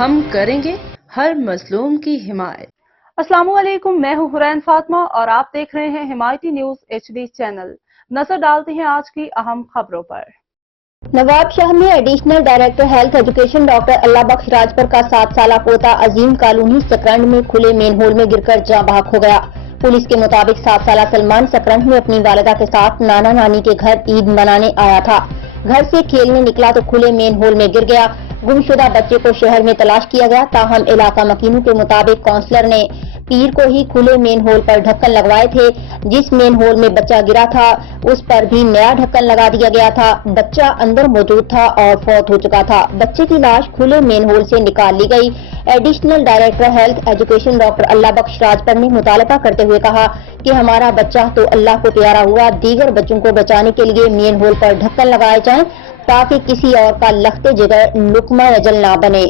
ہم کریں گے ہر مظلوم کی حمایت۔ السلام علیکم، میں ہوں حرین فاطمہ اور آپ دیکھ رہے ہیں حمایتی نیوز HD چینل۔ نظر ڈالتے ہیں آج کی اہم خبروں پر۔ نواب شاہ میں additional director health education doctor Allah Bakhsh Rajpar کا 7 سالہ پوتا عظیم کالونی سکرنڈ میں کھلے مین ہول میں گر کر جاں بحق ہو گیا۔ پولیس کے مطابق 7 سالہ سلمان سکرنڈ میں اپنی والدہ کے ساتھ نانا نانی کے گھر عید منانے آیا تھا۔ گھر سے کھیلنے نکلا تو کھلے مین ہول میں گر گیا۔ گمشدہ بچے کو شہر میں تلاش کیا گیا، تاہم علاقہ مکینوں کے مطابق کونسلر نے پیر کو ہی کھلے مین ہول پر ڈھکن لگوائے تھے۔ جس مین ہول میں بچہ گرا تھا اس پر بھی نیا ڈھکن لگا دیا گیا تھا۔ بچہ اندر موجود تھا اور فوت ہو چکا تھا۔ بچے کی لاش کھلے مین ہول سے نکال لی گئی۔ Additional director health education doctor Allah Bakhsh Rajpar نے مطالبہ کرتے ہوئے کہا کہ ہمارا بچہ تو اللہ کو پیارا ہوا، دیگر بچوں کو بچانے کے لیے مین ہول پر ڈھکن لگائے جائیں تاکہ کسی اور کا لخت جگر لقمہ اجل نہ بنے۔